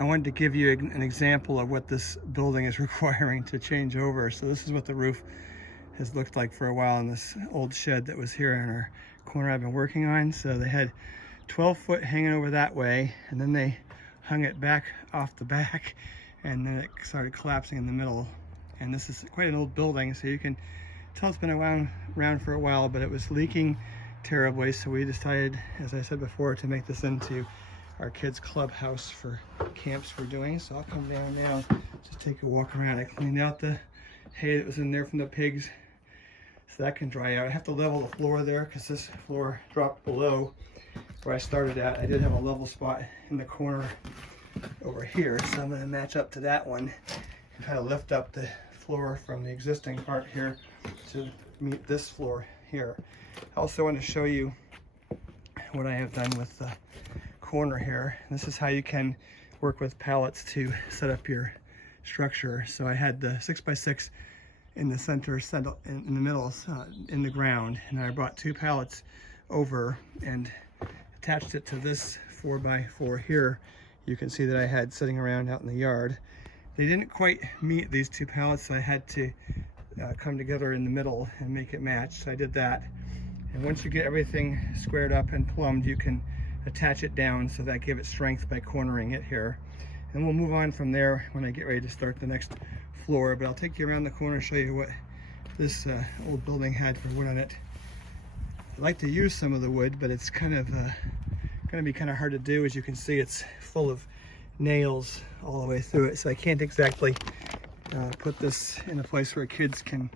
I wanted to give you an example of what this building is requiring to change over. So this is what the roof has looked like for a while in this old shed that was here in our corner I've been working on. So they had 12 foot hanging over that way, and then they hung it back off the back, and then it started collapsing in the middle. And this is quite an old building, so you can tell it's been around for a while, but it was leaking terribly. So we decided, as I said before, to make this into our kids' clubhouse for camps we're doing. So I'll come down now, just take a walk around. I cleaned out the hay that was in there from the pigs, so that can dry out. I have to level the floor there because this floor dropped below where I started at. I did have a level spot in the corner over here, so I'm going to match up to that one and kind of lift up the floor from the existing part here to meet this floor here. I also want to show you what I have done with the corner here. This is how you can work with pallets to set up your structure. So I had the 6x6 in the center, in the middle, in the ground, and I brought 2 pallets over and attached it to this 4x4 here. You can see that I had sitting around out in the yard. They didn't quite meet these 2 pallets, so I had to come together in the middle and make it match. So I did that. And once you get everything squared up and plumbed, you can attach it down, so that gave it strength by cornering it here. And we'll move on from there when I get ready to start the next floor. But I'll take you around the corner and show you what this old building had for wood on it. I like to use some of the wood, but it's kind of going to be kind of hard to do. As you can see, it's full of nails all the way through it, so I can't exactly put this in a place where kids can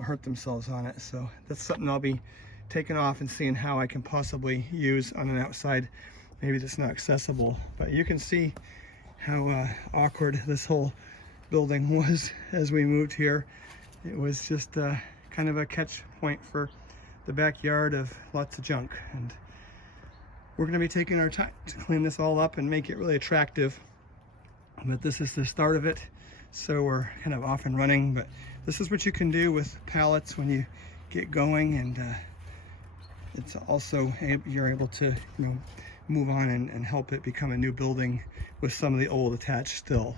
hurt themselves on it. So that's something I'll be taking off and seeing how I can possibly use on an outside, maybe that's not accessible. But you can see how awkward this whole building was as we moved here. It was just kind of a catch point for the backyard of lots of junk, and we're going to be taking our time to clean this all up and make it really attractive. But this is the start of it, so we're kind of off and running. But this is what you can do with pallets when you get going, and it's also you're able to move on and help it become a new building with some of the old attached still.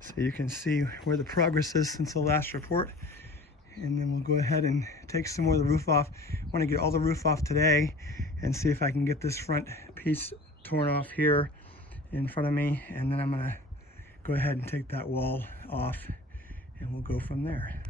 So you can see where the progress is since the last report, and then we'll go ahead and take some more of the roof off. I want to get all the roof off today and see if I can get this front piece torn off here in front of me, and then I'm going to go ahead and take that wall off, and we'll go from there.